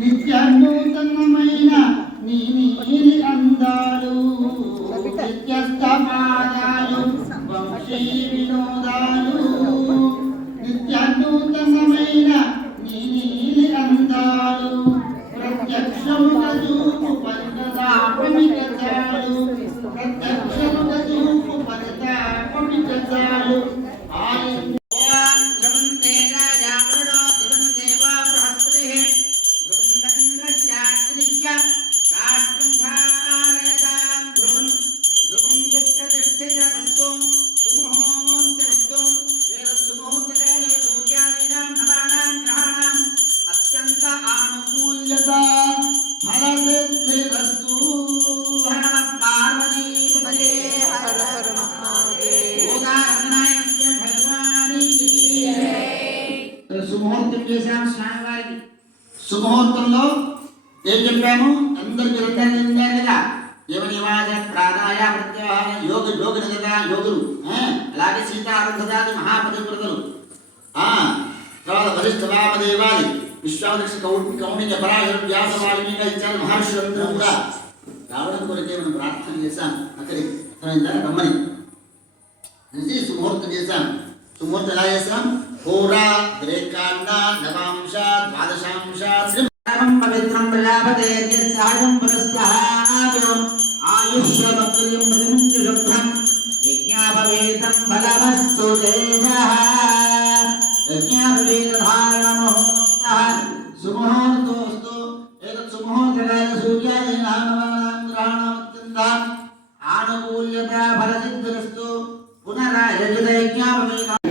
నిత్యనూతనమైన నీ నీలి అందాలు నిత్యస్తమాదాలు వంశీ వినోదాలు నిత్యనూతనమైన నీ నీలి అందాలు ప్రత్యక్షముగా చూపు పరదాపమిక చాలు ప్రత్యక్షముగా చూపు పరదాపమిక చాలు సుముహూర్తం చేశాం స్వామివారికి. సుముహూర్తంలో ఏం చెప్పాము? అందరికి కదా యమనివాస ప్రాణాయ ప్రత్యాహార యోగ యోగ నిగత యోగులు, అలాగే సీతారంధదాది మహాపతివ్రతలు, తర్వాత వరిష్ఠ వామదేవాది విశ్వామిత్ర కౌండిన్య పరాశర వ్యాస వాల్మీకి ఇత్యాది మహర్షులందరూ కూడా రావడం కొరకే మనం ప్రార్థన చేశాం. అక్కడికి రమ్మని అనేసి సుముహూర్తం చేశాం. సుముహూర్తం ఎలా చేశాం? హోరా ద్రేకాండ నవాంశ ద్వాదశాంశ పవిత్రం ప్రజాపతే సాయం పురస్కారం ఆయుష్యవక్యం ప్రతిముంజుషుభ్రం యజ్ఞాపవేతం బలమస్తు తేజః యజ్ఞాపవేతధారణముహూర్తః సుముహూర్తోస్తు ఏతత్ సుముహూర్తకాల సూర్యాదీనాం నవానాం గ్రహణాత్యంతాం ఆనుకూల్యత ఫలసిద్ధిరస్తు పునరాయజిత యజ్ఞాపవేతం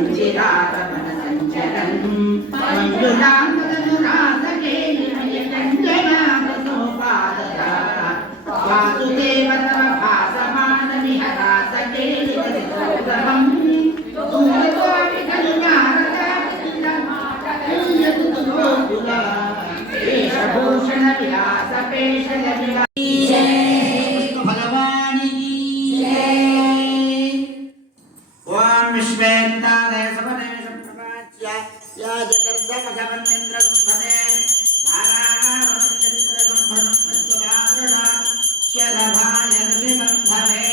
శరభాయ ఋషిబంధవే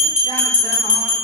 రక్షాభద్రమహోత్సవ